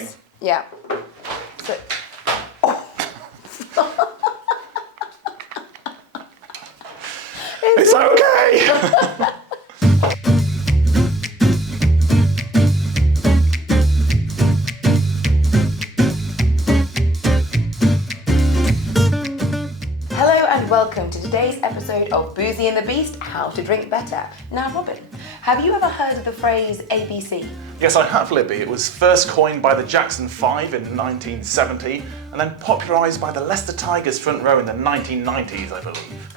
is. Yeah. So, It's okay! hello and welcome to today's episode of Boozy and the Beast, How to Drink Better. Now, Robin, have you ever heard of the phrase ABC? Yes, I have, Libby. It was first coined by the Jackson 5 in 1970 and then popularised by the Leicester Tigers front row in the 1990s, I believe.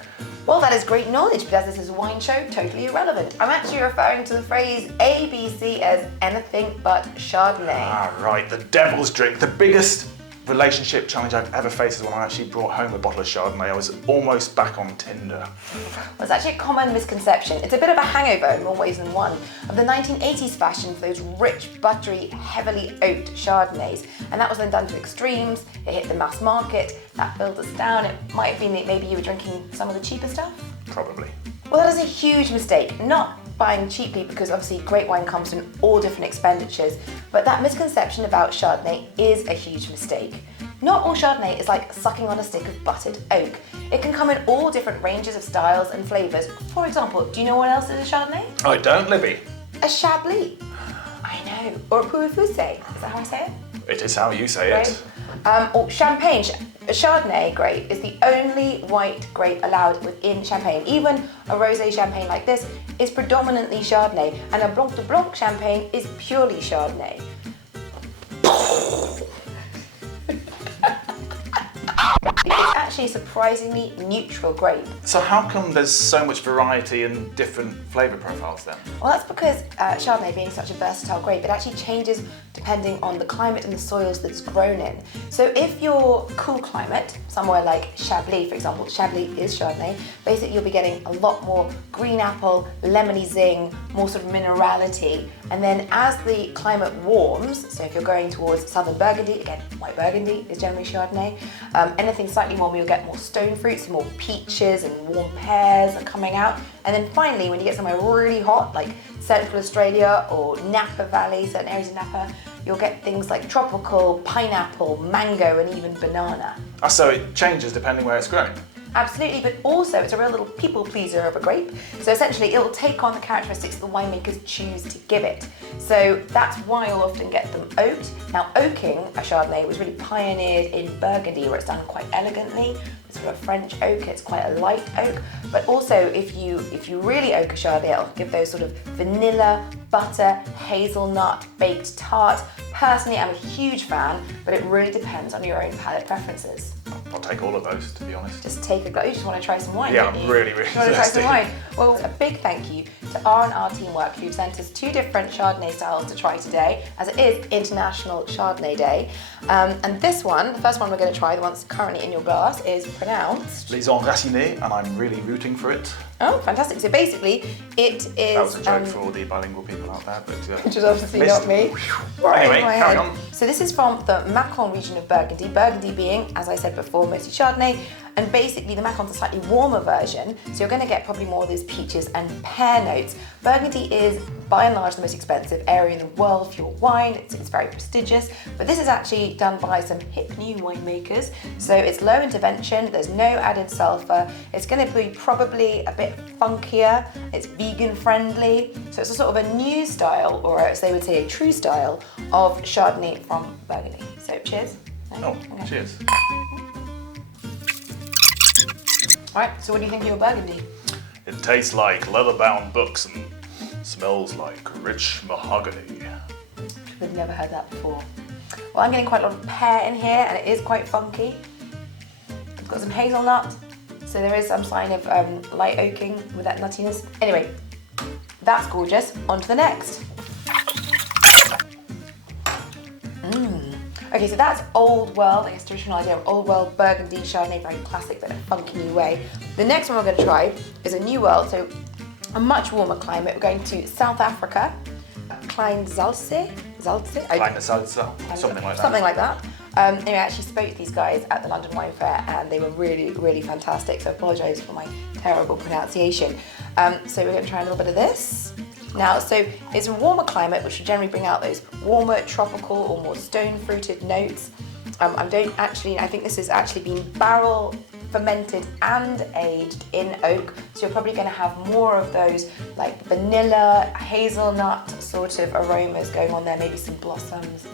Well, that is great knowledge, but as this is a wine show, totally irrelevant. I'm actually referring to the phrase ABC as anything but Chardonnay. Ah, right, the devil's drink. The biggest relationship challenge I've ever faced is when I actually brought home a bottle of Chardonnay. I was almost back on Tinder. Well, it's actually a common misconception. It's a bit of a hangover in more ways than one of the 1980s fashion for those rich, buttery, heavily oaked Chardonnays. And that was then done to extremes. It hit the mass market. That built us down. It might have been that maybe you were drinking some of the cheaper stuff. Probably. Well, that is a huge mistake. Not buying cheaply, because obviously great wine comes in all different expenditures, but that misconception about Chardonnay is a huge mistake. Not all Chardonnay is like sucking on a stick of buttered oak. It can come in all different ranges of styles and flavours. For example, do you know what else is a Chardonnay? I don't, Libby. A chablis. I know. Or a pouilly-fuissé. Is that how I say it? It is how you say Right. it. Or champagne. A Chardonnay grape is the only white grape allowed within champagne. Even a rosé champagne like this is predominantly Chardonnay, and a Blanc de Blanc champagne is purely Chardonnay. It's actually a surprisingly neutral grape. So how come there's so much variety and different flavour profiles then? Well, that's because Chardonnay, being such a versatile grape, it actually changes depending on the climate and the soils that it's grown in. So if you're cool climate, somewhere like Chablis, for example, Chablis is Chardonnay, basically you'll be getting a lot more green apple, lemony zing, more sort of minerality. And then as the climate warms, so if you're going towards southern Burgundy, again, white Burgundy is generally Chardonnay, anything slightly warmer, you'll get more stone fruits, more peaches and warm pears are coming out. And then finally, when you get somewhere really hot, like Central Australia or Napa Valley, certain areas of Napa, you'll get things like tropical, pineapple, mango, and even banana. So it changes depending where it's grown? Absolutely, but also it's a real little people pleaser of a grape. So essentially it'll take on the characteristics the winemakers choose to give it. So that's why you'll often get them oaked. Now, oaking a Chardonnay was really pioneered in Burgundy, where it's done quite elegantly. It's sort of a French oak, it's quite a light oak. But also if you really oak a Chardonnay, it'll give those sort of vanilla, butter, hazelnut, baked tart. Personally, I'm a huge fan, but it really depends on your own palate preferences. I'll take all of those, to be honest. Just take a go. You just want to try some wine, Yeah, don't I'm you? really You want to try thirsty. some wine? Well, a big thank you to R&R Teamwork, who've sent us 2 different Chardonnay styles to try today, as it is International Chardonnay Day. And this one, the first one we're going to try, the one that's currently in your glass, is pronounced Les Enracinés, and I'm really rooting for it. Oh, fantastic. So basically, it is... That was a joke for all the bilingual people out there, but... which is obviously not me. Right, anyway, in my carry head. on. So this is from the Macon region of Burgundy. Burgundy being, as I said before, mostly Chardonnay. And basically the Macon's a slightly warmer version, so you're going to get probably more of those peaches and pear notes. Burgundy is, by and large, the most expensive area in the world for your wine. It's very prestigious, but this is actually done by some hip new winemakers. So it's low intervention, there's no added sulfur. It's going to be probably a bit funkier. It's vegan friendly. So it's a sort of a new style, or as they would say, a true style of Chardonnay from Burgundy. So cheers. Oh, cheers. All right, so what do you think of your Burgundy? It tastes like leather-bound books and smells like rich mahogany. I've never heard that before. Well, I'm getting quite a lot of pear in here, and it is quite funky. It's got some hazelnut, so there is some sign of light oaking with that nuttiness. Anyway, that's gorgeous. On to the next. Okay, so that's Old World, I guess traditional idea of Old World Burgundy Chardonnay, very classic but in a funky new way. The next one we're going to try is a new world, so a much warmer climate. We're going to South Africa, Klein Zaltse, Kleine Salsa, something like that. Something like that. Anyway, I actually spoke to these guys at the London Wine Fair, and they were really, really fantastic, so I apologise for my terrible pronunciation. So we're going to try a little bit of this. Now, so it's a warmer climate, which will generally bring out those warmer, tropical, or more stone-fruited notes. I think this has actually been barrel fermented and aged in oak, so you're probably going to have more of those like vanilla, hazelnut sort of aromas going on there, maybe some blossoms.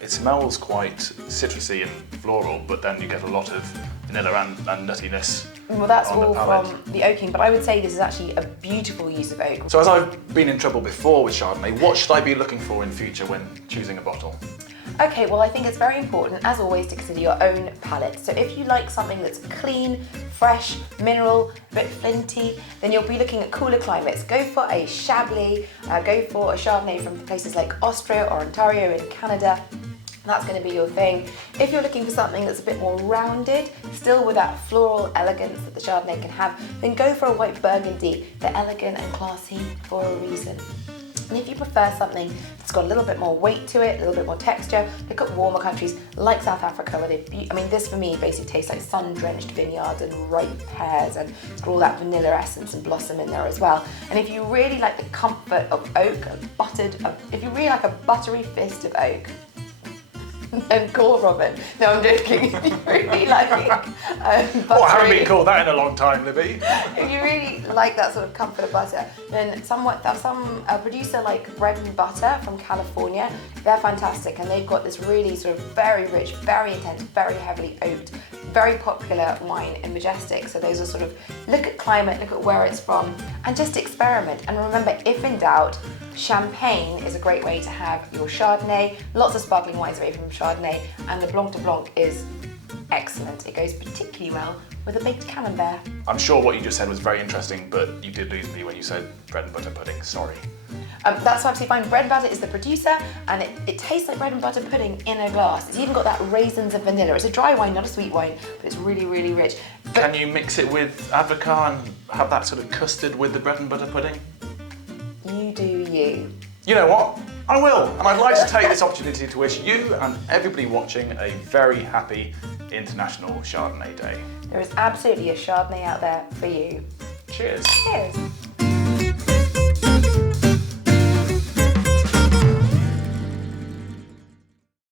It smells quite citrusy and floral, but then you get a lot of vanilla and nuttiness. Well, that's on the all palate. from the oaking, but I would say this is actually a beautiful use of oak. So as I've been in trouble before with Chardonnay, what should I be looking for in future when choosing a bottle? Okay, well I think it's very important, as always, to consider your own palate. So if you like something that's clean, fresh, mineral, a bit flinty, then you'll be looking at cooler climates. Go for a Chablis, go for a Chardonnay from places like Austria or Ontario in Canada. That's going to be your thing. If you're looking for something that's a bit more rounded, still with that floral elegance that the Chardonnay can have, then go for a white Burgundy. They're elegant and classy for a reason. And if you prefer something that's got a little bit more weight to it, a little bit more texture, look at warmer countries like South Africa where this for me basically tastes like sun-drenched vineyards and ripe pears, and it's got all that vanilla essence and blossom in there as well. And if you really like the comfort of oak, if you really like a buttery fist of oak, then call Robin. No, I'm joking. If you really like buttery, Oh, I haven't been called that in a long time, Libby. If you really like that sort of comfort of butter, then a producer like Bread and Butter from California, they're fantastic, and they've got this really sort of very rich, very intense, very heavily oaked, very popular wine in Majestic. So those are sort of, look at climate, look at where it's from, and just experiment. And remember, if in doubt, champagne is a great way to have your Chardonnay. Lots of sparkling wines are made from Chardonnay, and the Blanc de Blanc is excellent. It goes particularly well with a baked camembert. I'm sure what you just said was very interesting, but you did lose me when you said bread and butter pudding, sorry. That's absolutely fine. Bread and Butter is the producer, and it tastes like bread and butter pudding in a glass. It's even got that raisins of vanilla. It's a dry wine, not a sweet wine, but it's really, really rich. Can you mix it with avocat and have that sort of custard with the bread and butter pudding? You do you. You know what? I will, and I'd like to take this opportunity to wish you and everybody watching a very happy International Chardonnay Day. There is absolutely a Chardonnay out there for you. Cheers. Cheers.